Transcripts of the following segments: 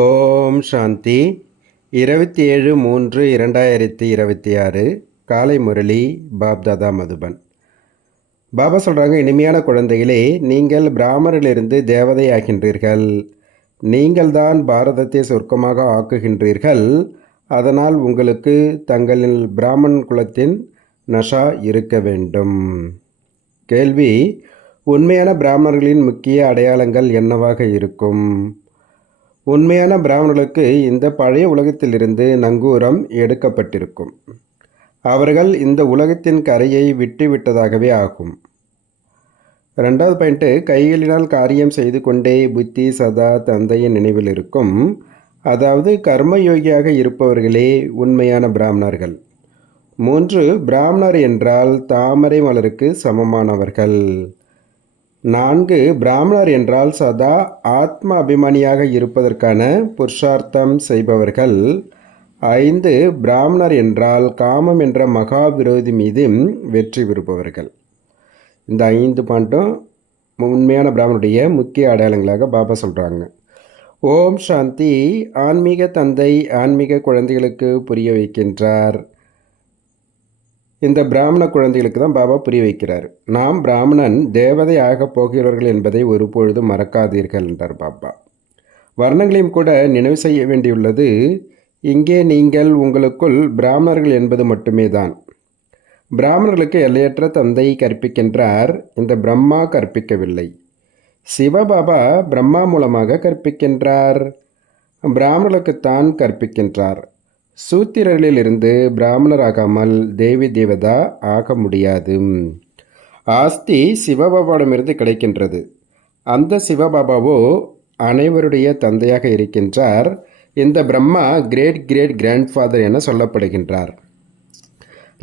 ஓம் சாந்தி 27/3/2026 காலை முரளி பாப்தாதா மதுபன். பாபா சொல்கிறாங்க, இனிமையான குழந்தைகளே, நீங்கள் பிராமரிலிருந்து தேவதை ஆகின்றீர்கள். நீங்கள் தான் பாரதத்தை சொர்க்கமாக ஆக்குகின்றீர்கள். அதனால் உங்களுக்கு தங்களின் பிராமன் குலத்தின் நஷா இருக்க வேண்டும். கேள்வி: உண்மையான பிராமணர்களின் முக்கிய அடையாளங்கள் என்னவாக இருக்கும்? உண்மையான பிராமணர்களுக்கு இந்த பழைய உலகத்திலிருந்து நங்கூரம் எடுக்கப்பட்டிருக்கும். அவர்கள் இந்த உலகத்தின் கரையை விட்டுவிட்டதாகவே ஆகும். 2வது பாயிண்ட்டு, கைகளினால் காரியம் செய்து கொண்டே புத்தி சதா தந்தையின் நினைவில் இருக்கும். அதாவது கர்மயோகியாக இருப்பவர்களே உண்மையான பிராமணர்கள். 3, பிராமணர் என்றால் தாமரை மலருக்கு சமமானவர்கள். 4, பிராமணர் என்றால் சதா ஆத்ம அபிமானியாக இருப்பதற்கான புருஷார்த்தம் செய்பவர்கள். 5, பிராமணர் என்றால் காமம் என்ற மகா விரோதி மீது வெற்றி பெறுபவர்கள். இந்த 5 பாயிண்ட்டும் உண்மையான பிராமணருடைய முக்கிய அடையாளங்களாக பாபா சொல்கிறாங்க. ஓம் சாந்தி. ஆன்மீக தந்தை ஆன்மீக குழந்தைகளுக்கு புரிய வைக்கின்றார். இந்த பிராமண குழந்தைகளுக்கு தான் பாபா புரிய வைக்கிறார். நாம் பிராமணன் தேவதை ஆகப் போகிறவர்கள் என்பதை ஒருபொழுதும் மறக்காதீர்கள் என்றார் பாபா. வர்ணங்களையும் கூட நினைவு செய்ய வேண்டியுள்ளது. இங்கே நீங்கள் உங்களுக்குள் பிராமணர்கள் என்பது மட்டுமே தான். பிராமணர்களுக்கு எல்லையற்ற தந்தை கற்பிக்கின்றார். இந்த பிரம்மா கற்பிக்கவில்லை. சிவபாபா பிரம்மா மூலமாக கற்பிக்கின்றார். பிராமணர்களுக்குத்தான் கற்பிக்கின்றார். சூத்திரர்களிலிருந்து பிராமணராகாமல் தேவி தேவதா ஆக முடியாது. ஆஸ்தி சிவபாபாவிடமிருந்து கிடைக்கின்றது. அந்த சிவபாபாவோ அனைவருடைய தந்தையாக இருக்கின்றார். இந்த பிரம்மா கிரேட் கிரேட் கிராண்ட்ஃபாதர் என சொல்லப்படுகின்றார்.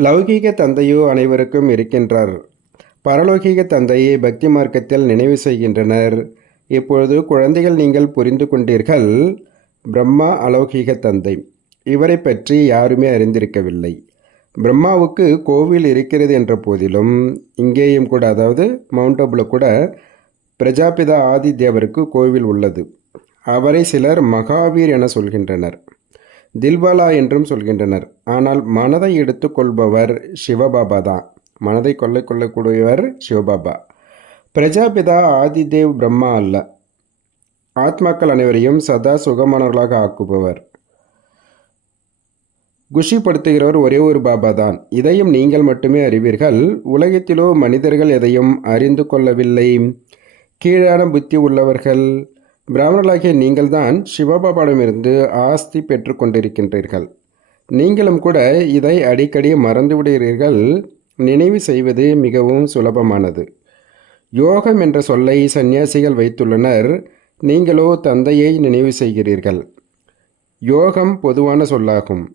லௌகீக தந்தையோ அனைவருக்கும் இருக்கின்றார். பரலோகீக தந்தையை பக்தி மார்க்கத்தில் நினைவு செய்கின்றனர். இப்பொழுது குழந்தைகள், நீங்கள் புரிந்து கொண்டீர்கள். பிரம்மா அலௌகீக தந்தை. இவரை பற்றி யாருமே அறிந்திருக்கவில்லை. பிரம்மாவுக்கு கோவில் இருக்கிறது என்ற போதிலும் இங்கேயும் கூட, அதாவது மவுண்ட் அபுல கூட பிரஜாபிதா ஆதி தேவருக்கு கோவில் உள்ளது. அவரை சிலர் மகாவீர் என சொல்கின்றனர், தில்வாலா என்றும் சொல்கின்றனர். ஆனால் மனதை எடுத்துக்கொள்பவர் சிவபாபா தான். மனதை கொள்ளக்கூடியவர் சிவபாபா. பிரஜாபிதா ஆதிதேவ் பிரம்மா அல்ல. ஆத்மாக்கள் அனைவரையும் சதா சுகமானவர்களாக ஆக்குபவர், குஷிப்படுத்துகிறவர் ஒரே ஒரு பாபா தான். இதையும் நீங்கள் மட்டுமே அறிவீர்கள். உலகத்திலோ மனிதர்கள் எதையும் அறிந்து கொள்ளவில்லை. கீழான புத்தி உள்ளவர்கள் பிராமணர்களாகிய நீங்கள் தான் சிவபாபாவிடமிருந்து ஆஸ்தி பெற்று கொண்டிருக்கின்றீர்கள். நீங்களும் கூட இதை அடிக்கடி மறந்துவிடுகிறீர்கள். நினைவு செய்வது மிகவும் சுலபமானது. யோகம் என்ற சொல்லை சந்நியாசிகள் வைத்துள்ளனர். நீங்களோ தந்தையை நினைவு செய்கிறீர்கள். யோகம் பொதுவான சொல்லாகும்.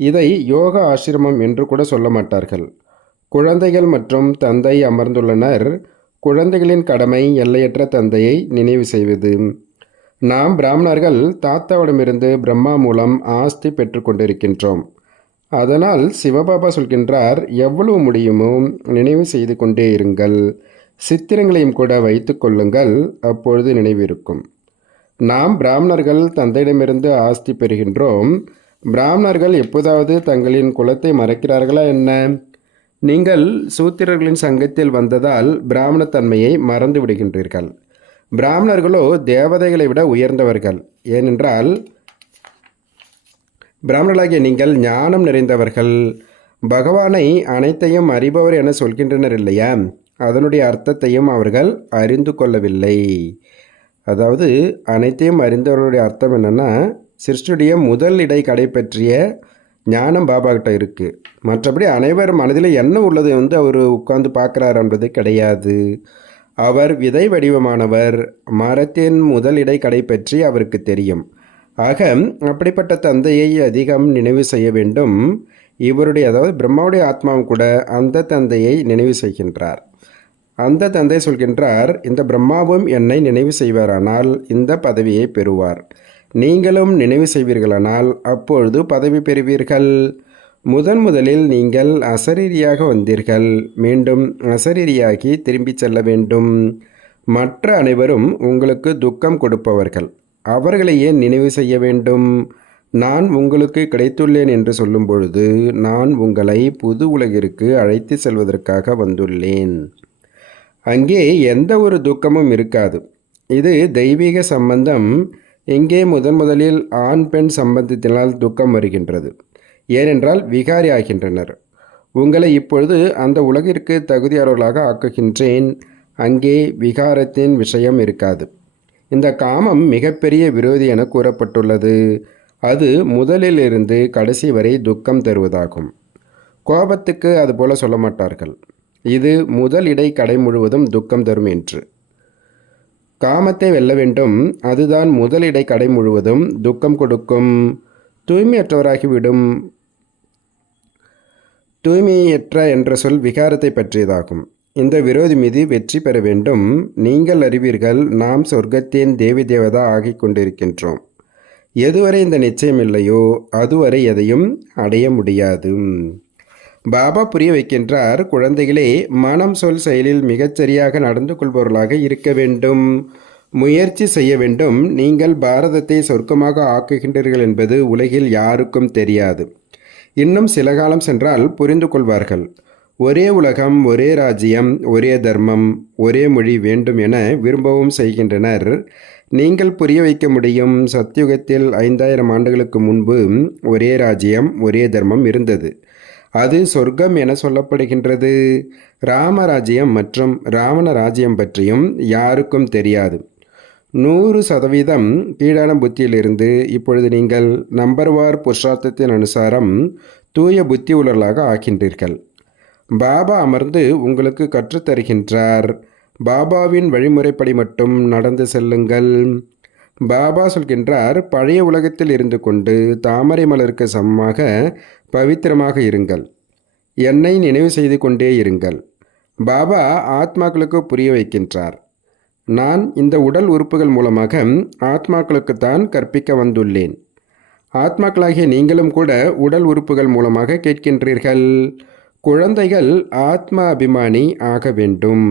இதை யோக ஆசிரமம் என்று கூட சொல்ல மாட்டார்கள். குழந்தைகள் மற்றும் தந்தை அமர்ந்துள்ளனர். குழந்தைகளின் கடமை எல்லையற்ற தந்தையை நினைவு செய்வது. நாம் பிராமணர்கள் தாத்தாவிடமிருந்து பிரம்மா மூலம் ஆஸ்தி பெற்று கொண்டிருக்கின்றோம். அதனால் சிவபாபா சொல்கின்றார், எவ்வளவு முடியுமோ நினைவு செய்து கொண்டே இருங்கள். சித்திரங்களையும் கூட வைத்து கொள்ளுங்கள், அப்பொழுது நினைவிருக்கும். நாம் பிராமணர்கள் தந்தையிடமிருந்து ஆஸ்தி பெறுகின்றோம். பிராமணர்கள் எப்போதாவது தங்களின் குலத்தை மறக்கிறார்களா என்ன? நீங்கள் சூத்திரர்களின் சங்கத்தில் வந்ததால் பிராமணத்தன்மையை மறந்து விடுகின்றீர்கள். பிராமணர்களோ தேவதைகளை விட உயர்ந்தவர்கள். ஏனென்றால் பிராமணர்களாகிய நீங்கள் ஞானம் நிறைந்தவர்கள். பகவானை அனைத்தையும் அறிபவர் என சொல்கின்றனர் இல்லையா? அதனுடைய அர்த்தத்தையும் அவர்கள் அறிந்து கொள்ளவில்லை. அதாவது அனைத்தையும் அறிந்தவர்களுடைய அர்த்தம் என்னென்னா, சிருஷ்டியுடைய முதல் இடை கடை பற்றிய ஞானம் பாபா கிட்ட இருக்குது. மற்றபடி அனைவர் மனதில் என்ன உள்ளது அவர் உட்கார்ந்து பார்க்குறார் என்பது கிடையாது. அவர் விதை வடிவமானவர். மரத்தின் முதல் இடை கடை பற்றி அவருக்கு தெரியும். ஆக அப்படிப்பட்ட தந்தையை அதிகம் நினைவு செய்ய வேண்டும். இவருடைய, அதாவது பிரம்மாவுடைய ஆத்மாவும் கூட அந்த தந்தையை நினைவு செய்கின்றார். அந்த தந்தை சொல்கின்றார், இந்த பிரம்மாவும் என்னை நினைவு செய்வாரானால் இந்த பதவியை பெறுவார். நீங்களும் நினைவு செய்வீர்களானால் அப்பொழுது பதவி பெறுவீர்கள். முதலில் நீங்கள் அசரீரியாக வந்தீர்கள். மீண்டும் அசரீரியாகி திரும்பி செல்ல வேண்டும். மற்ற அனைவரும் உங்களுக்கு துக்கம் கொடுப்பவர்கள். அவர்களை ஏன் நினைவு செய்ய வேண்டும்? நான் உங்களுக்கு கிடைத்துள்ளேன் என்று சொல்லும் பொழுது நான் உங்களை புது உலகிற்கு அழைத்து செல்வதற்காக வந்துள்ளேன். அங்கே எந்த ஒரு துக்கமும் இருக்காது. இது தெய்வீக சம்பந்தம். இங்கே முதலில் ஆண் பெண் சம்பந்தத்தினால் துக்கம் வருகின்றது. ஏனென்றால் விகாரி ஆகின்றனர். உங்களை இப்பொழுது அந்த உலகிற்கு தகுதியாளர்களாக ஆக்குகின்றேன். அங்கே விகாரத்தின் விஷயம் இருக்காது. இந்த காமம் மிகப்பெரிய விரோதி என கூறப்பட்டுள்ளது. அது முதலிலிருந்து கடைசி வரை துக்கம் தருவதாகும். கோபத்துக்கு அதுபோல சொல்ல மாட்டார்கள். இது முதல் இடை கடை முழுவதும் துக்கம் தரும் என்று. காமத்தை வெல்ல வேண்டும். அதுதான் முதல் இடை கடை முழுவதும் துக்கம் கொடுக்கும். தூய்மையற்றவராகிவிடும். தூய்மையற்ற என்ற சொல் விகாரத்தை பற்றியதாகும். இந்த விரோதி மீது வெற்றி பெற வேண்டும். நீங்கள் அறிவீர்கள், நாம் சொர்க்கத்தின் தேவி தேவதா ஆகிக் கொண்டிருக்கின்றோம். எதுவரை இந்த நிச்சயம் இல்லையோ அதுவரை எதையும் அடைய முடியாது. பாபா புரிய வைக்கின்றார், குழந்தைகளே, மனம் சொல் செயலில் மிகச்சரியாக நடந்து கொள்பவர்களாக இருக்க வேண்டும். முயற்சி செய்ய வேண்டும். நீங்கள் பாரதத்தை சொர்க்கமாக ஆக்குகின்றீர்கள் என்பது உலகில் யாருக்கும் தெரியாது. இன்னும் சில காலம் சென்றால் புரிந்து கொள்வார்கள். ஒரே உலகம், ஒரே ராஜ்யம், ஒரே தர்மம், ஒரே மொழி வேண்டும் என விரும்பவும் செய்கின்றனர். நீங்கள் புரிய வைக்க முடியும். சத்யுகத்தில் 5000 ஆண்டுகளுக்கு முன்பு ஒரே ராஜ்யம், ஒரே தர்மம் இருந்தது. அது சொர்க்கம் என சொல்லப்படுகின்றது. ராமராஜ்யம் மற்றும் ராவண ராஜ்யம் பற்றியும் யாருக்கும் தெரியாது. 100% கீழான புத்தியிலிருந்து இப்பொழுது நீங்கள் நம்பர்வார் புருஷார்த்தத்தின் அனுசாரம் தூய புத்தி உள்ளவர்களாக ஆகின்றீர்கள். பாபா அமர்ந்து உங்களுக்கு கற்றுத்தருகின்றார். பாபாவின் வழிமுறைப்படி மட்டும் நடந்து செல்லுங்கள். பாபா சொல்கின்றார், பழைய உலகத்தில் இருந்து கொண்டு தாமரை மலருக்கு சமமாக பவித்திரமாக இருங்கள். என்னை நினைவு செய்து கொண்டே இருங்கள். பாபா ஆத்மாக்களுக்கு புரிய வைக்கின்றார். நான் இந்த உடல் உறுப்புகள் மூலமாக ஆத்மாக்களுக்குத்தான் கற்பிக்க வந்துள்ளேன். ஆத்மாக்களாகிய நீங்களும் கூட உடல் உறுப்புகள் மூலமாக கேட்கின்றீர்கள். குழந்தைகள் ஆத்மா அபிமானி ஆக வேண்டும்.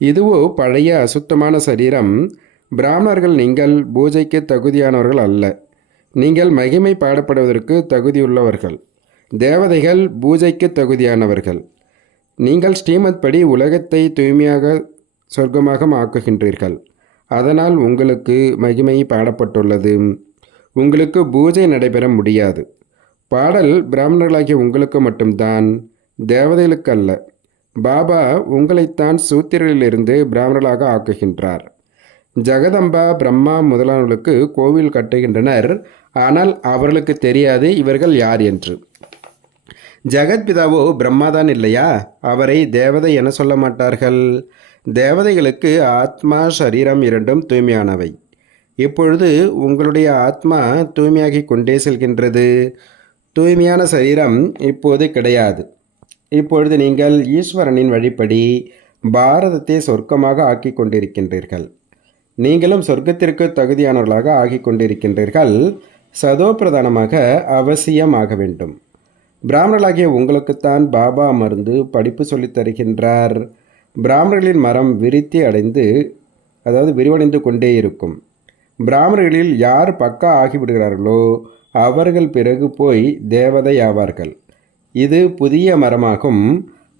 இதுவோ பழைய அசுத்தமான சரீரம். பிராமணர்கள் நீங்கள் பூஜைக்கு தகுதியானவர்கள் அல்ல. நீங்கள் மகிமை பாடப்படுவதற்கு தகுதியுள்ளவர்கள். தேவதைகள் பூஜைக்கு தகுதியானவர்கள். நீங்கள் ஸ்ரீமத் படி உலகத்தை தூய்மையாக சொர்க்கமாக ஆக்குகின்றீர்கள். அதனால் உங்களுக்கு மகிமை பாடப்பட்டுள்ளது. உங்களுக்கு பூஜை நடைபெற முடியாது. பாடல் பிராமணர்களாகிய உங்களுக்கு மட்டும்தான், தேவதைகளுக்கு அல்ல. பாபா உங்களைத்தான் சூத்திரரிலிருந்து பிராமணர்களாக ஆக்குகின்றார். ஜெகதம்பா, பிரம்மா முதலானவர்களுக்கு கோவில் கட்டுகின்றனர். ஆனால் அவர்களுக்கு தெரியாது இவர்கள் யார் என்று. ஜெகத்பிதாவோ பிரம்மாதான் இல்லையா? அவரை தேவதை என சொல்ல மாட்டார்கள். தேவதைகளுக்கு ஆத்மா சரீரம் இரண்டும் தூய்மையானவை. இப்பொழுது உங்களுடைய ஆத்மா தூய்மையாகி கொண்டே செல்கின்றது. தூய்மையான சரீரம் இப்போது கிடையாது. இப்பொழுது நீங்கள் ஈஸ்வரனின் வழிப்படி பாரதத்தை சொர்க்கமாக ஆக்கி கொண்டிருக்கின்றீர்கள். நீங்களும் சொர்க்கத்திற்கு தகுதியானவர்களாக ஆகி கொண்டிருக்கின்றீர்கள். சதோ பிரதானமாக அவசியமாக வேண்டும். பிராமணர்களாகிய உங்களுக்குத்தான் பாபா அமர்ந்து படிப்பு சொல்லித் தருகின்றார். பிராமணர்களின் மரம் விரிவடைந்து கொண்டே இருக்கும். பிராமணர்களில் யார் பக்கா ஆகிவிடுகிறார்களோ அவர்கள் பிறகு போய் தேவதை ஆவார்கள். இது புதிய மரமாகும்.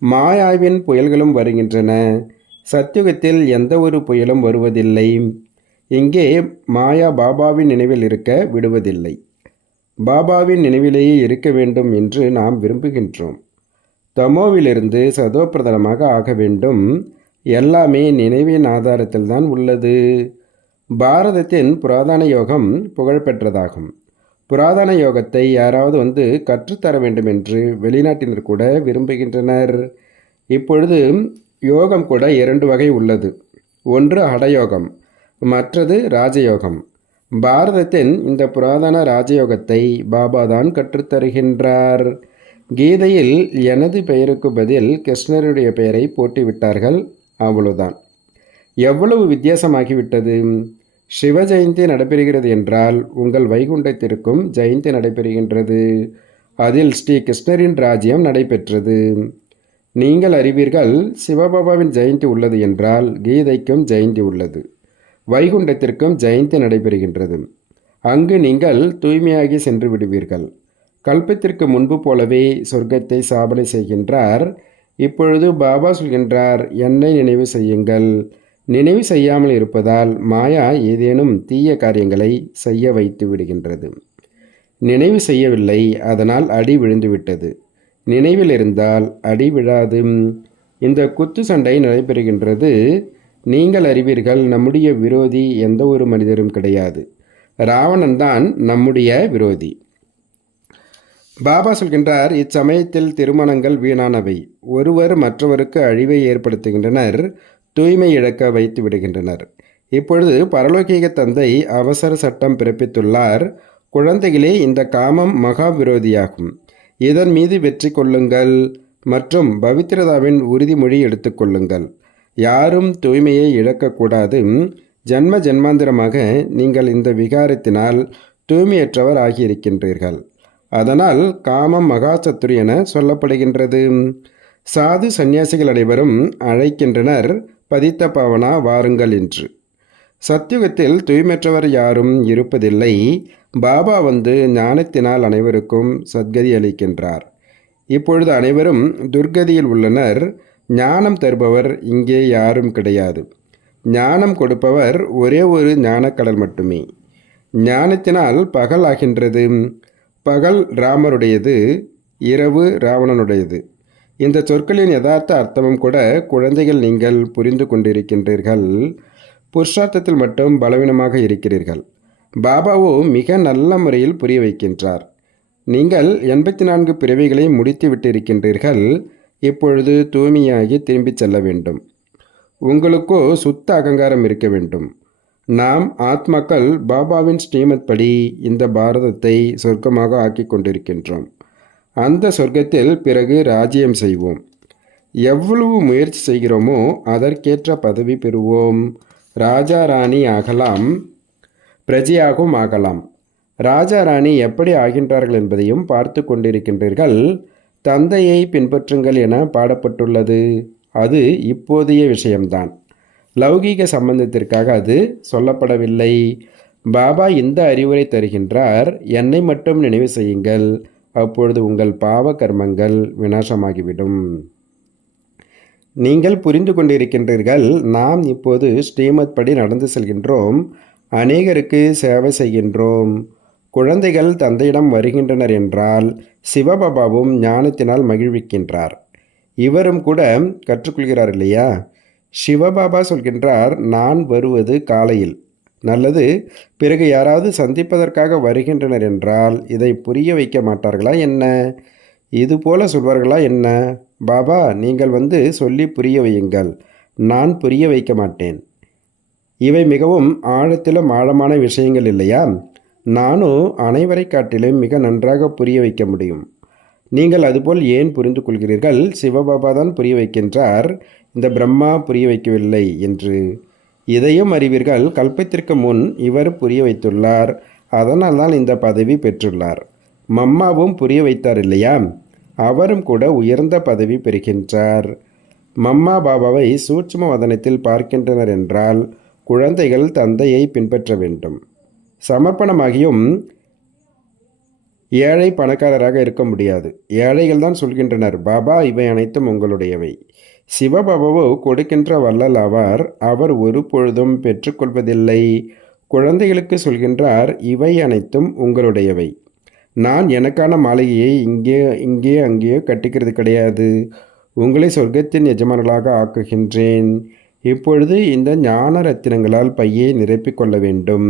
மாயாவின் புயல்களும் வருகின்றன. சத்யுகத்தில் எந்த ஒரு புயலும் வருவதில்லை. இங்கே மாயா பாபாவின் நினைவில் இருக்க விடுவதில்லை. பாபாவின் நினைவிலேயே இருக்க வேண்டும் என்று நாம் விரும்புகின்றோம். தமோவிலிருந்து சதோப்பிரதானமாக ஆக வேண்டும். எல்லாமே நினைவின் ஆதாரத்தில் தான் உள்ளது. பாரதத்தின் புராதன யோகம் புகழ்பெற்றதாகும். புராதன யோகத்தை யாராவது கற்றுத்தர வேண்டும் என்று வெளிநாட்டினர் கூட விரும்புகின்றனர். இப்பொழுது யோகம் கூட 2 வகை உள்ளது. ஒன்று ஹடயோகம், மற்றது ராஜயோகம். பாரதத்தின் இந்த புராதன ராஜயோகத்தை பாபா தான் கற்றுத்தருகின்றார். கீதையில் எனது பெயருக்கு பதில் கிருஷ்ணருடைய பெயரை போட்டுவிட்டார்கள். அவ்வளவுதான். எவ்வளவு வித்தியாசமாகிவிட்டது. சிவ ஜெயந்தி நடைபெறுகிறது என்றால் உங்கள் வைகுண்டத்திற்கும் ஜெயந்தி நடைபெறுகின்றது. அதில் ஸ்ரீ கிருஷ்ணரின் ராஜ்யம் நடைபெற்றது. நீங்கள் அறிவீர்கள், சிவபாபாவின் ஜெயந்தி உள்ளது என்றால் கீதைக்கும் ஜெயந்தி உள்ளது. வைகுண்டத்திற்கும் ஜெயந்தி நடைபெறுகின்றது. அங்கு நீங்கள் தூய்மையாகி சென்று விடுவீர்கள். கல்பத்திற்கு முன்பு போலவே சொர்க்கத்தை சாபனை செய்கின்றார். இப்பொழுது பாபா சொல்கின்றார், என்னை நினைவு செய்யுங்கள். நினைவு செய்யாமல் இருப்பதால் மாயா ஏதேனும் தீய காரியங்களை செய்ய வைத்து விடுகின்றது. நினைவு செய்யவில்லை, அதனால் அடி விழுந்துவிட்டது. நினைவில் இருந்தால் அடி விழாது. இந்த குத்து சண்டை நடைபெறுகின்றது. நீங்கள் அறிவீர்கள், நம்முடைய விரோதி எந்த ஒரு மனிதரும் கிடையாது. ராவணன் தான் நம்முடைய விரோதி. பாபா சொல்கின்றார், இச்சமயத்தில் திருமணங்கள் வீணானவை. ஒருவர் மற்றவருக்கு அழிவை ஏற்படுத்துகின்றனர், தூய்மை இழக்க வைத்து விடுகின்றனர். இப்பொழுது பரலோகீக தந்தை அவசர சட்டம் பிறப்பித்துள்ளார். குழந்தைகளே, இந்த காமம் மகா விரோதியாகும். இதன் மீது வெற்றி கொள்ளுங்கள் மற்றும் பவித்ரதாவின் உறுதிமொழி எடுத்துக்கொள்ளுங்கள். யாரும் தூய்மையை இழக்கக்கூடாது. ஜன்ம ஜன்மாந்திரமாக நீங்கள் இந்த விகாரத்தினால் தூய்மையற்றவர் ஆகியிருக்கின்றீர்கள். அதனால் காமம் மகாசத்ரு என சொல்லப்படுகின்றது. சாது சந்நியாசிகள் அனைவரும் அழைக்கின்றனர், பதித்த பாவனா வாருங்கள் என்று. சத்யுகத்தில் தூய்மையற்றவர் யாரும் இருப்பதில்லை. பாபா வந்து ஞானத்தினால் அனைவருக்கும் சத்கதி அளிக்கின்றார். இப்பொழுது அனைவரும் துர்கதியில் உள்ளனர். ஞானம் தருபவர் இங்கே யாரும் கிடையாது. ஞானம் கொடுப்பவர் ஒரே ஒரு ஞானக்கடல் மட்டுமே. ஞானத்தினால் பகல் ஆகின்றது. பகல் ராமருடையது, இரவு ராவணனுடையது. இந்த சொற்களின் யதார்த்த அர்த்தமும் கூட குழந்தைகள் நீங்கள் புரிந்து கொண்டிருக்கின்றீர்கள். புருஷார்த்தத்தில் மட்டும் பலவீனமாக இருக்கிறீர்கள். பாபாவோ மிக நல்ல முறையில் புரிய வைக்கின்றார். நீங்கள் 84 பிறவிகளை முடித்து விட்டிருக்கின்றீர்கள். இப்பொழுது தூய்மையாகி திரும்பிச் செல்ல வேண்டும். உங்களுக்கோ சுத்த அகங்காரம் இருக்க வேண்டும். நாம் ஆத்மாக்கள் பாபாவின் ஸ்ரீமத் படி இந்த பாரதத்தை சொர்க்கமாக ஆக்கி கொண்டிருக்கின்றோம். அந்த சொர்க்கத்தில் பிறகு ராஜ்யம் செய்வோம். எவ்வளவு முயற்சி செய்கிறோமோ அதற்கேற்ற பதவி பெறுவோம். ராஜா ராணி ஆகலாம், பிரஜையாகவும் ஆகலாம். ராஜா ராணி எப்படி ஆகின்றார்கள் என்பதையும் பார்த்து கொண்டிருக்கின்றீர்கள். தந்தையை பின்பற்றுங்கள் என பாடப்பட்டுள்ளது. அது இப்போதைய விஷயம்தான். லௌகீக சம்பந்தத்திற்காக அது சொல்லப்படவில்லை. பாபா இந்த அறிவுரை தருகின்றார், என்னை மட்டும் நினைவு செய்யுங்கள். அப்பொழுது உங்கள் பாவ கர்மங்கள் விநாசமாகிவிடும். நீங்கள் புரிந்து கொண்டிருக்கின்றீர்கள். நாம் இப்போது ஸ்ரீமத் படி நடந்து செல்கின்றோம். அநேகருக்கு சேவை செய்கின்றோம். குழந்தைகள் தந்தையிடம் வருகின்றனர் என்றால் சிவபாபாவும் ஞானத்தினால் மகிழ்விக்கின்றார். இவரும் கூட கற்றுக்கொள்கிறார் இல்லையா? சிவபாபா சொல்கின்றார், நான் வருவது காலையில். நல்லது. பிறகு யாராவது சந்திப்பதற்காக வருகின்றனர் என்றால் இதை புரிய வைக்க மாட்டார்களா என்ன? இது போல சொல்வார்களா என்ன? பாபா, நீங்கள் வந்து சொல்லி புரிய வையுங்கள். நான் புரிய வைக்க மாட்டேன். இவை மிகவும் ஆழத்திலும் ஆழமான விஷயங்கள் இல்லையா? நானும் அனைவரை காட்டிலும் மிக நன்றாக புரிய வைக்க முடியும். நீங்கள் அதுபோல் ஏன் புரிந்து கொள்கிறீர்கள்? சிவபாபா தான் புரிய வைக்கின்றார், இந்த பிரம்மா புரிய வைக்கவில்லை என்று. இதையும் அறிவீர்கள். கல்பத்திற்கு முன் இவர் புரிய வைத்துள்ளார். அதனால் தான் இந்த பதவி பெற்றுள்ளார். மம்மாவும் புரிய வைத்தார் இல்லையா? அவரும் கூட உயர்ந்த பதவி பெறுகின்றார். மம்மா பாபாவை சூட்சும வதனத்தில் பார்க்கின்றனர் என்றால் குழந்தைகள் தந்தையை பின்பற்ற வேண்டும். சமர்ப்பணமாகியும் ஏழை பணக்காரராக இருக்க முடியாது. ஏழைகள் தான் சொல்கின்றனர், பாபா இவை அனைத்தும் உங்களுடையவை. சிவபாபாவோ கொடுக்கின்ற வள்ளல் ஆவார். அவர் ஒரு பொழுதும் பெற்றுக்கொள்வதில்லை. குழந்தைகளுக்கு சொல்கின்றார், இவை அனைத்தும் உங்களுடையவை. நான் எனக்கான மாளிகையை இங்கே அங்கேயோ கட்டிக்கிறது கிடையாது. உங்களை சொர்க்கத்தின் எஜமானர்களாக ஆக்குகின்றேன். இப்பொழுது இந்த ஞான ரத்தினங்களால் பையை நிரப்பிக்கொள்ள வேண்டும்.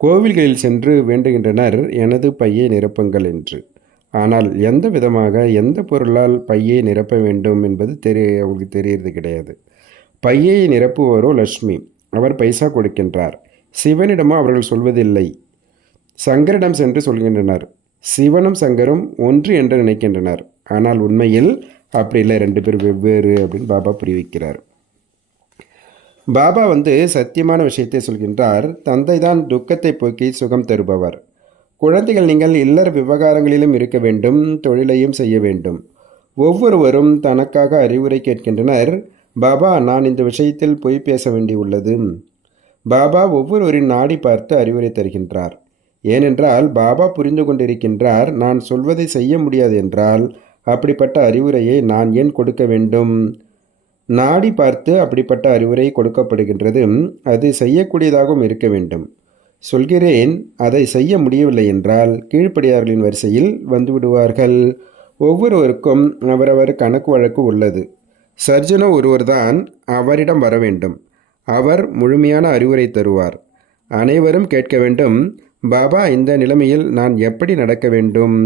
கோவில்களில் சென்று வேண்டுகின்றனர், எனது பையை நிரப்புங்கள் என்று. ஆனால் எந்த விதமாக, எந்த பொருளால் பையை நிரப்ப வேண்டும் என்பது அவங்களுக்கு தெரியறது கிடையாது. பையை நிரப்புவரோ லட்சுமி. அவர் பைசா கொடுக்கின்றார். சிவனிடமோ அவர்கள் சொல்வதில்லை. சங்கரிடம் சென்று சொல்கின்றனர். சிவனும் சங்கரும் ஒன்று என்று நினைக்கின்றனர். ஆனால் உண்மையில் அப்படி இல்லை, 2 பேர் வெவ்வேறு அப்படின்னு பாபா புரிய வைக்கிறார். பாபா வந்து சத்தியமான விஷயத்தை சொல்கின்றார். தந்தை தான் துக்கத்தை போக்கி சுகம் தருபவர். குழந்தைகள், நீங்கள் இல்லற விவகாரங்களிலும் இருக்க வேண்டும், தொழிலையும் செய்ய வேண்டும். ஒவ்வொருவரும் தனக்காக அறிவுரை கேட்கின்றனர். பாபா, நான் இந்த விஷயத்தில் பொய் பேச வேண்டியுள்ளது. பாபா ஒவ்வொருவரின் நாடி பார்த்து அறிவுரை தருகின்றார். ஏனென்றால் பாபா புரிந்து கொண்டிருக்கின்றார், நான் சொல்வதை செய்ய முடியாது என்றால் அப்படிப்பட்ட அறிவுரையை நான் ஏன் கொடுக்க வேண்டும்? நாடி பார்த்து அப்படிப்பட்ட அறிவுரை கொடுக்கப்படுகின்றது. அது செய்யக்கூடியதாகவும் இருக்க வேண்டும். சொல்கிறேன், அதை செய்ய முடியவில்லை என்றால் கீழ்ப்படியார்களின் வரிசையில் வந்துவிடுவார்கள். ஒவ்வொருவருக்கும் அவரவர் கணக்கு வழக்கு உள்ளது. சர்ஜனோ ஒருவர்தான் அவரிடம் வர வேண்டும். அவர் முழுமையான அறிவுரை தருவார். அனைவரும் கேட்க வேண்டும், பாபா, இந்த நிலைமையில் நான் எப்படி நடக்க வேண்டும்?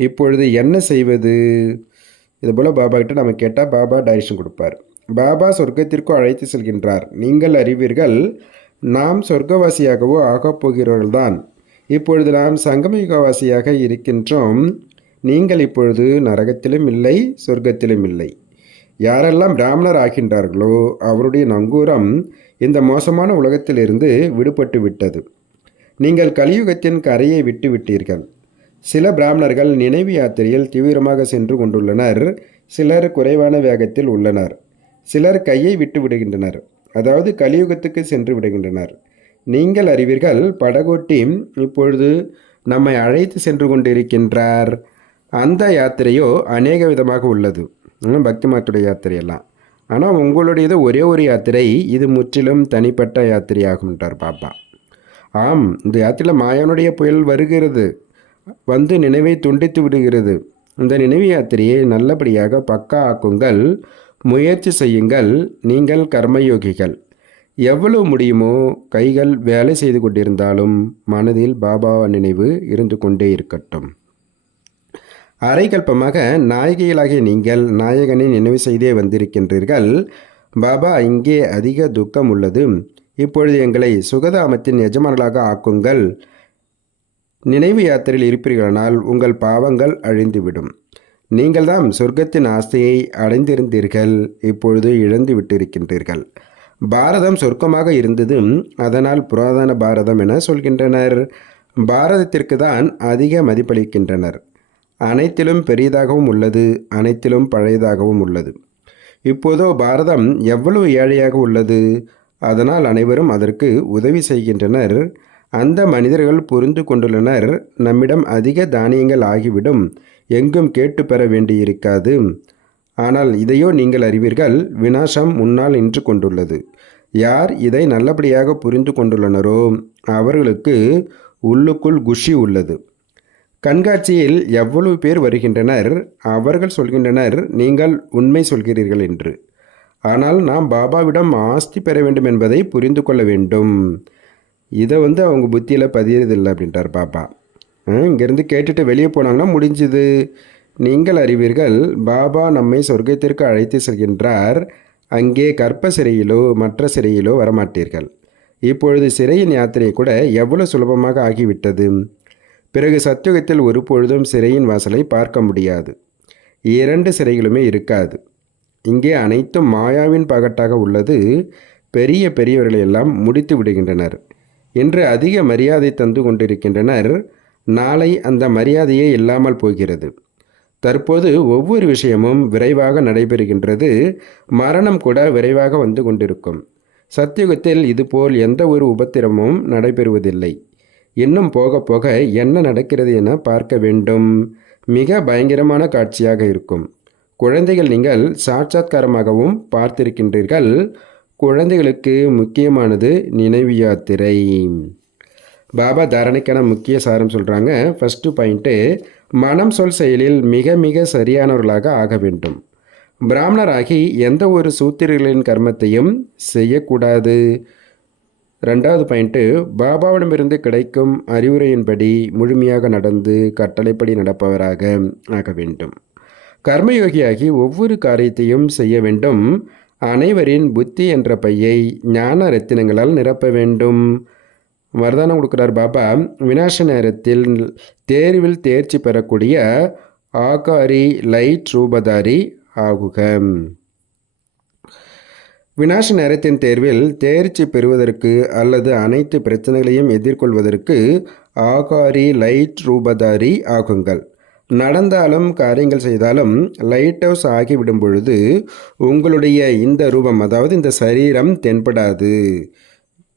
இப்பொழுது என்ன செய்வது? இதுபோல் பாபா கிட்ட நம்ம கேட்டால் பாபா டைரக்ஷன் கொடுப்பார். பாபா சொர்க்கத்திற்கு அழைத்து செல்கின்றார். நீங்கள் அறிவீர்கள், நாம் சொர்க்கவாசியாகவோ ஆகப் போகிறவர்கள்தான். இப்பொழுது நாம் சங்கமயுகவாசியாக இருக்கின்றோம். நீங்கள் இப்பொழுது நரகத்திலும் இல்லை, சொர்க்கத்திலும் இல்லை. யாரெல்லாம் பிராமணர் ஆகின்றார்களோ அவருடைய நங்கூரம் இந்த மோசமான உலகத்திலிருந்து விடுபட்டு விட்டது. நீங்கள் கலியுகத்தின் கரையை விட்டு விட்டீர்கள். சில பிராமணர்கள் நினைவு யாத்திரையில் தீவிரமாக சென்று கொண்டுள்ளனர். சிலர் குறைவான வேகத்தில் உள்ளனர். சிலர் கையை விட்டு விடுகின்றனர், அதாவது கலியுகத்துக்கு சென்று விடுகின்றனர். நீங்கள் அறிவீர்கள், படகோட்டி இப்பொழுது நம்மை அழைத்து சென்று கொண்டிருக்கின்றார். அந்த யாத்திரையோ அநேக விதமாக உள்ளது, பக்தி மாத்துடைய யாத்திரையெல்லாம். ஆனால் உங்களுடையது ஒரே ஒரு யாத்திரை, இது முற்றிலும் தனிப்பட்ட யாத்திரையாகும்ன்றார் பாபா. ஆம், இந்த யாத்திரையில் மாயானுடைய புயல் வருகிறது, வந்து நினைவை துண்டித்து விடுகிறது. இந்த நினைவு யாத்திரையை நல்லபடியாக பக்கா ஆக்குங்கள், முயற்சி செய்யுங்கள். நீங்கள் கர்மயோகிகள். எவ்வளவு முடியுமோ கைகள் வேலை செய்து கொண்டிருந்தாலும் மனதில் பாபா நினைவு இருந்து கொண்டே இருக்கட்டும். அரைக்கல்பமாக நாயகிகளாகிய நீங்கள் நாயகனை நினைவு செய்தே வந்திருக்கின்றீர்கள். பாபா, இங்கே அதிக துக்கம் உள்ளது. இப்பொழுது எங்களை சுகதாமத்தின் எஜமானர்களாக ஆக்குங்கள். நினைவு யாத்திரையில் இருப்பீர்களானால் உங்கள் பாவங்கள் அழிந்துவிடும். நீங்கள் தான் சொர்க்கத்தின் ஆசையை அடைந்திருந்தீர்கள், இப்பொழுது இழந்து விட்டிருக்கின்றீர்கள். பாரதம் சொர்க்கமாக இருந்தது, அதனால் புராதன பாரதம் என சொல்கின்றனர். பாரதத்திற்கு தான் அதிக மதிப்பளிக்கின்றனர். அனைத்திலும் பெரியதாகவும் உள்ளது, அனைத்திலும் பழையதாகவும் உள்ளது. இப்போதோ பாரதம் எவ்வளவு ஏழையாக உள்ளது, அதனால் அனைவரும் அதற்கு உதவி செய்கின்றனர். அந்த மனிதர்கள் புரிந்து கொண்டுள்ளனர், நம்மிடம் அதிக தானியங்கள் ஆகிவிடும், எங்கும் கேட்டு பெற வேண்டியிருக்காது. ஆனால் இதையோ நீங்கள் அறிவீர்கள், விநாசம் முன்னால் நின்று கொண்டுள்ளது. யார் இதை நல்லபடியாக புரிந்து கொண்டுள்ளனரோ அவர்களுக்கு உள்ளுக்குள் குஷி உள்ளது. கண்காட்சியில் எவ்வளவு பேர் வருகின்றனர். அவர்கள் சொல்கின்றனர், நீங்கள் உண்மை சொல்கிறீர்கள் என்று. ஆனால் நாம் பாபாவிடம் ஆஸ்தி பெற வேண்டும் என்பதை புரிந்து கொள்ள வேண்டும். இதை அவங்க புத்தியில் பதியறதில்லை அப்படின்றார் பாபா. இங்கேருந்து கேட்டுட்டு வெளியே போனாங்கன்னா முடிஞ்சுது. நீங்கள் அறிவீர்கள், பாபா நம்மை சொர்க்கத்திற்கு அழைத்து செல்கின்றார். அங்கே கற்ப சிறையிலோ மற்ற சிறையிலோ வரமாட்டீர்கள். இப்பொழுது சிறையின் யாத்திரை கூட எவ்வளவு சுலபமாக ஆகிவிட்டது. பிறகு சத்தியுகத்தில் ஒரு பொழுதும் சிறையின் வாசலை பார்க்க முடியாது. 2 சிறைகளுமே இருக்காது. இங்கே அனைத்தும் மாயாவின் பகட்டாக உள்ளது. பெரிய பெரியவர்களை எல்லாம் முடித்து விடுகின்றனர். இன்று அதிக மரியாதை தந்து கொண்டிருக்கின்றனர். நாளை அந்த மரியாதையே இல்லாமல் போகிறது. தற்போது ஒவ்வொரு விஷயமும் விரைவாக நடைபெறுகின்றது. மரணம் கூட விரைவாக வந்து கொண்டிருக்கும். சத்தியுகத்தில் இதுபோல் எந்த ஒரு உபத்திரமும் நடைபெறுவதில்லை. இன்னும் போக போக என்ன நடக்கிறது என பார்க்க வேண்டும். மிக பயங்கரமான காட்சியாக இருக்கும். குழந்தைகள், நீங்கள் சாட்சாத்காரமாகவும் பார்த்திருக்கின்றீர்கள். குழந்தைகளுக்கு முக்கியமானது நினைவு யாத்திரை. பாபா தாரணைக்கான முக்கிய சாரம் சொல்கிறாங்க. ஃபஸ்ட்டு பாயிண்ட்டு, மனம் சொல் செயலில் மிக மிக சரியானவர்களாக ஆக வேண்டும். பிராமணராகி எந்த ஒரு சூத்திரர்களின் கர்மத்தையும் செய்யக்கூடாது. 2வது பாயிண்ட்டு, பாபாவிடமிருந்து கிடைக்கும் அறிவுரையின்படி முழுமையாக நடந்து கட்டளைப்படி நடப்பவராக ஆக வேண்டும். கர்மயோகியாகி ஒவ்வொரு காரியத்தையும் செய்ய வேண்டும். அனைவரின் புத்தி என்ற பையை ஞான ரத்தினங்களால் நிரப்ப வேண்டும். வரதானம் கொடுக்குறார் பாபா. விநாச நேரத்தில் தேர்வில் தேர்ச்சி பெறக்கூடிய ஆகாரி லைட் ரூபதாரி ஆகுக. விநாச நேரத்தின் தேர்வில் தேர்ச்சி பெறுவதற்கு அல்லது அனைத்து பிரச்சனைகளையும் எதிர்கொள்வதற்கு ஆகாரி லைட் ரூபதாரி ஆகுங்கள். நடந்தாலும் காரியங்கள் செய்தாலும் லைட் ஹவுஸ் ஆகிவிடும் பொழுது உங்களுடைய இந்த ரூபம், அதாவது இந்த சரீரம் தென்படாது.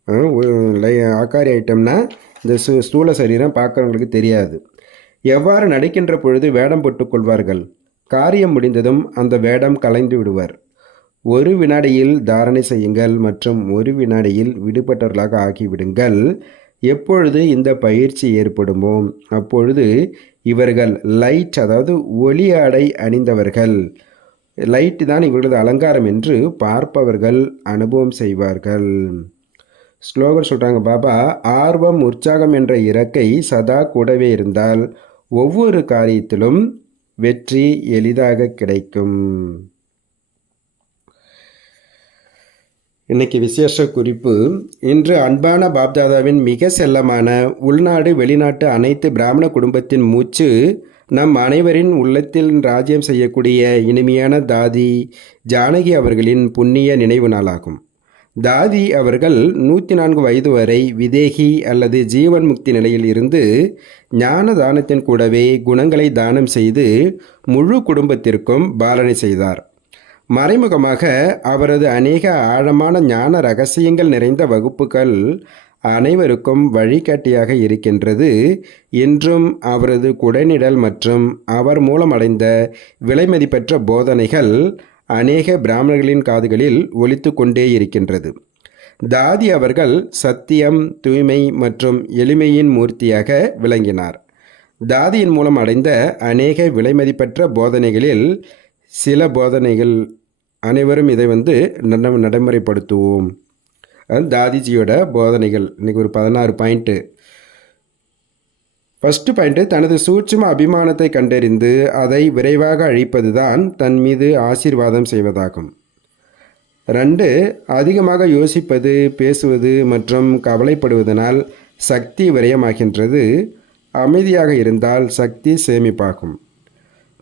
ஆக்காரி ஐட்டம்னா இந்த ஸ்தூல சரீரம் பார்க்குறவங்களுக்கு தெரியாது. எவ்வாறு நடிக்கின்ற பொழுது வேடம் போட்டுக் கொள்வார்கள். காரியம் முடிந்ததும் அந்த வேடம் கலைந்து விடுவர். 1 வினாடியில் தாரணை செய்யுங்கள் மற்றும் 1 வினாடியில் விடுபட்டவர்களாக ஆகிவிடுங்கள். எப்பொழுது இந்த பயிற்சி ஏற்படுமோ அப்பொழுது இவர்கள் லைட், அதாவது ஒளி ஆடை அணிந்தவர்கள், லைட் தான் இவர்களது அலங்காரம் என்று பார்ப்பவர்கள் அனுபவம் செய்வார்கள். ஸ்லோகன் சொல்கிறாங்க பாபா, ஆர்வம் உற்சாகம் என்ற இறக்கை சதா கூடவே இருந்தால் ஒவ்வொரு காரியத்திலும் வெற்றி எளிதாக கிடைக்கும். இன்னைக்கு விசேஷ குறிப்பு. இன்று அன்பான பாப்தாதாவின் மிக செல்லமான உள்நாடு வெளிநாட்டு அனைத்து பிராமண குடும்பத்தின் மூச்சு நம் அனைவரின் உள்ளத்தில் ராஜ்யம் செய்யக்கூடிய இனிமையான தாதி ஜானகி அவர்களின் புண்ணிய நினைவு நாளாகும். தாதி அவர்கள் 104 வயது வரை விதேகி அல்லது ஜீவன் முக்தி நிலையில் இருந்து ஞான தானத்தின் கூடவே குணங்களை தானம் செய்து முழு குடும்பத்திற்கும் பாலனை செய்தார். மறைமுகமாக அவரது அநேக ஆழமான ஞான ரகசியங்கள் நிறைந்த வகுப்புகள் அனைவருக்கும் வழிகாட்டியாக இருக்கின்றது. இன்றும் அவரது குடைநிழல் மற்றும் அவர் மூலம் அடைந்த விலைமதிப்பற்ற போதனைகள் அநேக பிராமணர்களின் காதுகளில் ஒலித்து கொண்டே இருக்கின்றது. தாதி அவர்கள் சத்தியம், தூய்மை மற்றும் எளிமையின் மூர்த்தியாக விளங்கினார். தாதியின் மூலம் அடைந்த அநேக விலைமதிப்பற்ற போதனைகளில் சில போதனைகள் அனைவரும் இதை நடைமுறைப்படுத்துவோம். தாதிஜியோட போதனைகள் இன்றைக்கி ஒரு 16 பாயிண்ட்டு. ஃபஸ்ட்டு பாயிண்ட்டு, தனது சூட்சும அபிமானத்தை கண்டறிந்து அதை விரைவாக அழிப்பது தான் தன் மீது ஆசீர்வாதம் செய்வதாகும். 2, அதிகமாக யோசிப்பது, பேசுவது மற்றும் கவலைப்படுவதனால் சக்தி விரயமாகின்றது. அமைதியாக இருந்தால் சக்தி சேமிப்பாகும்.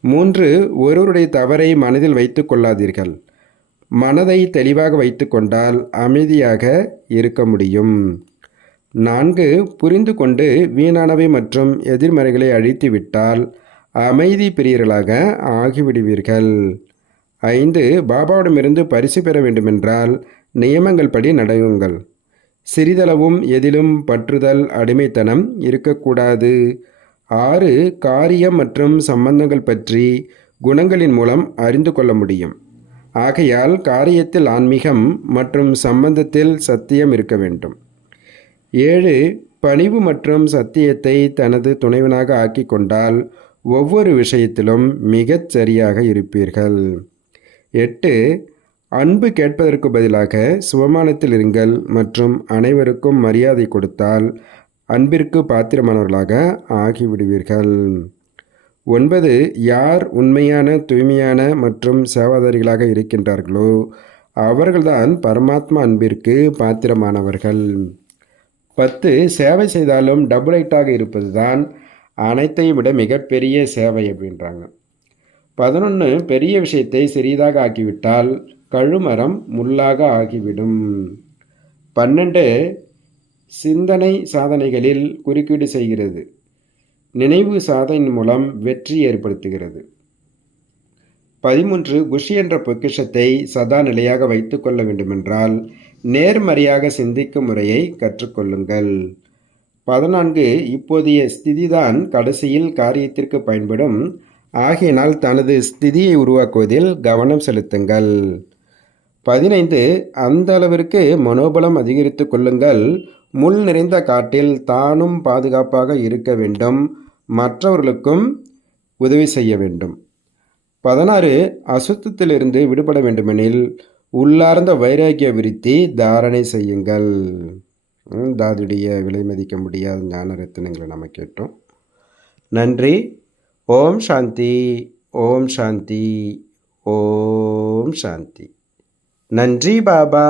3, ஒருவருடைய தவறை மனதில் வைத்து கொள்ளாதீர்கள். மனதை தெளிவாக வைத்து கொண்டால் அமைதியாக இருக்க முடியும். 4, புரிந்து கொண்டு வீணானவை மற்றும் எதிர்மறைகளை அழித்துவிட்டால் அமைதி பிரியர்களாக ஆகிவிடுவீர்கள். 5, பாபாவிடமிருந்து பரிசு பெற வேண்டுமென்றால் நியமங்கள் படி நடவுங்கள். சிறிதளவும் எதிலும் பற்றுதல், அடிமைத்தனம் இருக்கக்கூடாது. 6, காரியம் மற்றும் சம்பந்தங்கள் பற்றி குணங்களின் மூலம் அறிந்து கொள்ள முடியும். ஆகையால் காரியத்தில் ஆன்மீகம் மற்றும் சம்பந்தத்தில் சத்தியம் இருக்க வேண்டும். 7, பணிவு மற்றும் சத்தியத்தை தனது துணைவனாக ஆக்கி கொண்டால் ஒவ்வொரு விஷயத்திலும் மிகச் சரியாக இருப்பீர்கள். 8, அன்பு கேட்பதற்கு பதிலாக சுவமானத்தில் இருங்கள் மற்றும் அனைவருக்கும் மரியாதை கொடுத்தால் அன்பிற்கு பாத்திரமானவர்களாக ஆகிவிடுவீர்கள். 9, யார் உண்மையான, தூய்மையான மற்றும் சேவாதாரிகளாக இருக்கின்றார்களோ அவர்கள்தான் பரமாத்மா அன்பிற்கு பாத்திரமானவர்கள். 10, சேவை செய்தாலும் டபுளைட்டாக இருப்பது தான் அனைத்தையும் விட மிகப்பெரிய சேவை அப்படின்றாங்க. 11, பெரிய விஷயத்தை சிறிதாக ஆக்கிவிட்டால் கழுமரம் முள்ளாக ஆகிவிடும். 12, சிந்தனை சாதனைகளில் குறுக்கீடு செய்கிறது. நினைவு சாதனை மூலம் வெற்றி ஏற்படுத்துகிறது. 13, குஷி என்ற பொக்கிஷத்தை சதா நிலையாக வைத்து கொள்ள வேண்டுமென்றால் நேர்மறையாக சிந்திக்கும் முறையை கற்றுக்கொள்ளுங்கள். 14, இப்போதைய ஸ்திதிதான் கடைசியில் காரியத்திற்கு பயன்படும். ஆகையினால் தனது ஸ்திதியை உருவாக்குவதில் கவனம் செலுத்துங்கள். 15, அந்த அளவிற்கு மனோபலம் அதிகரித்து கொள்ளுங்கள். முள் நிறைந்த காட்டில் தானும் பாதுகாப்பாக இருக்க வேண்டும், மற்றவர்களுக்கும் உதவி செய்ய வேண்டும். 16, அசுத்தத்திலிருந்து விடுபட வேண்டுமெனில் உள்ளார்ந்த வைராக்கிய விருத்தி தாரணை செய்யுங்கள். தாதுடைய விலை மதிக்க முடியாத ஞான ரத்தினங்களை நம்ம கேட்டோம். நன்றி. ஓம் சாந்தி, ஓம் சாந்தி, ஓம் சாந்தி. நன்றி பாபா.